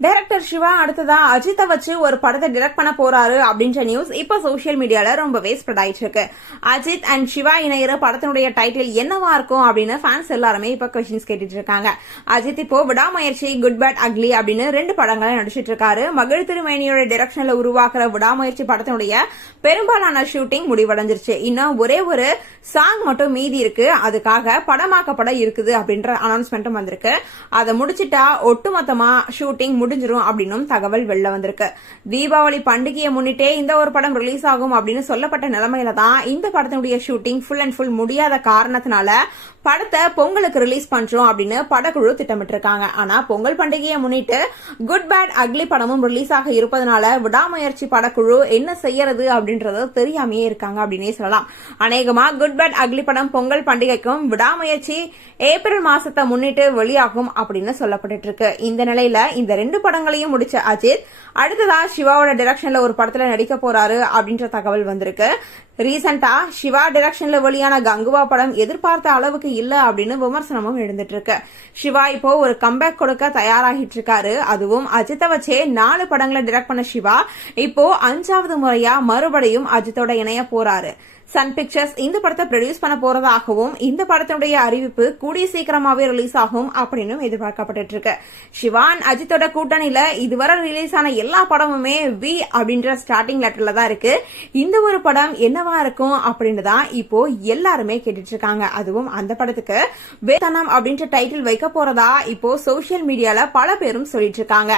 Director Siva அடுத்ததா அஜித்தை வச்சு ஒரு படத்தை டிரெக்ட் பண்ண போறாரு அப்படின்ற நியூஸ் இப்ப சோஷியல் மீடியால ரொம்பவே ஸ்ப்ரெட் ஆயிட்டு இருக்கு. அஜித் அண்ட் சிவா இணையிற படத்தினுடைய டைட்டில் என்னவா இருக்கும் அப்படின்னு ஃபேன்ஸ் எல்லாருமே இப்ப கொஸ்டின்ஸ் கேட்டுட்டு இருக்காங்க. அஜித் இப்போ விடாமுயற்சி குட் பேட் அக்லி அப்படின்னு ரெண்டு படங்களை நடிச்சிட்டு இருக்காரு. மகிழ் திருமேனியோட டிரெக்ஷன்ல உருவாக்குற விடாமுயற்சி படத்தினுடைய பெரும்பாலான ஷூட்டிங் முடிவடைஞ்சிருச்சு. இன்னும் ஒரே ஒரு சாங் மட்டும் மீதி இருக்கு. அதுக்காக படமாக்கப்பட இருக்குது அப்படின்ற அனௌன்ஸ்மெண்ட்டும் வந்திருக்கு. அதை முடிச்சிட்டா ஒட்டுமொத்தமா ஷூட்டிங் முடிஞ்சிரும் அப்படின்னும் தகவல் வெளில வந்திருக்கு. தீபாவளி பண்டிகையை முன்னிட்டே இந்த ஒரு படம் ரிலீஸ் ஆகும் அப்படின்னு சொல்லப்பட்ட நிலைமையில தான் இந்த படத்தினுடைய ஷூட்டிங் ஃபுல் அண்ட் ஃபுல் முடியாத காரணத்தினால படத்தை பொங்கலுக்கு ரிலீஸ் பண்றோம் அப்படின்னு படக்குழு திட்டமிட்டிருக்காங்க. ஆனா பொங்கல் பண்டிகையை முன்னிட்டு குட் பேட் அக்லி படமும் ரிலீஸ் ஆக இருப்பதனால விடாமுயற்சி படக்குழு என்ன செய்யறது அப்படின்றத தெரியாமையே இருக்காங்க அப்படின்னே சொல்லலாம். அநேகமா குட் பேட் அக்லி படம் பொங்கல் பண்டிகைக்கும் விடாமுயற்சி ஏப்ரல் மாசத்தை முன்னிட்டு வெளியாகும் அப்படின்னு சொல்லப்பட்டு இருக்கு. இந்த நிலையில இந்த ரெண்டு படங்களையும் முடிச்ச அஜித். அடுத்ததா சிவாவோட டைரக்ஷன்ல ஒரு படத்துல நடிக்க போறாரு அப்படின்ற தகவல் வந்திருக்கு. ரீசெண்டா சிவா டிரெக்ஷன்ல வெளியான கங்குவா படம் எதிர்பார்த்த அளவுக்கு இல்ல அப்படின்னு விமர்சனமும் எழுந்துட்டு இருக்கு சிவா இப்போ ஒரு கம்பேக் கொடுக்க தயாராகிட்டு இருக்காரு அதுவும் அஜித்தை வச்சே நாலு படங்களை டிரெக்ட் பண்ண சிவா. இப்போ அஞ்சாவது முறையா மறுபடியும் அஜித்தோட இணைய போறாரு. சன் பிக்சர்ஸ் இந்த படத்தை ப்ரொடியூஸ் பண்ண போறதாகவும் இந்த படத்தினுடைய அறிவிப்பு கூடிய சீக்கிரமாவே ரிலீஸ் ஆகும் அப்படின்னு எதிர்பார்க்கப்பட்டு இருக்கு சிவான் அஜித்தோட கூட்டணியில இதுவரை ரிலீஸ் ஆன எல்லா படமுமே வி அப்படின்ற ஸ்டார்டிங் லெட்டர்ல தான் இருக்கு. இந்த ஒரு படம் என்ன என்னவா இருக்கும் அப்படின்னு தான் இப்போ எல்லாருமே கேட்டுட்டு இருக்காங்க அதுவும் அந்த படத்துக்கு வேதனம் அப்படின்ற டைட்டில் வைக்க போறதா இப்போ சோசியல் மீடியால பல பேரும் சொல்லிட்டு இருக்காங்க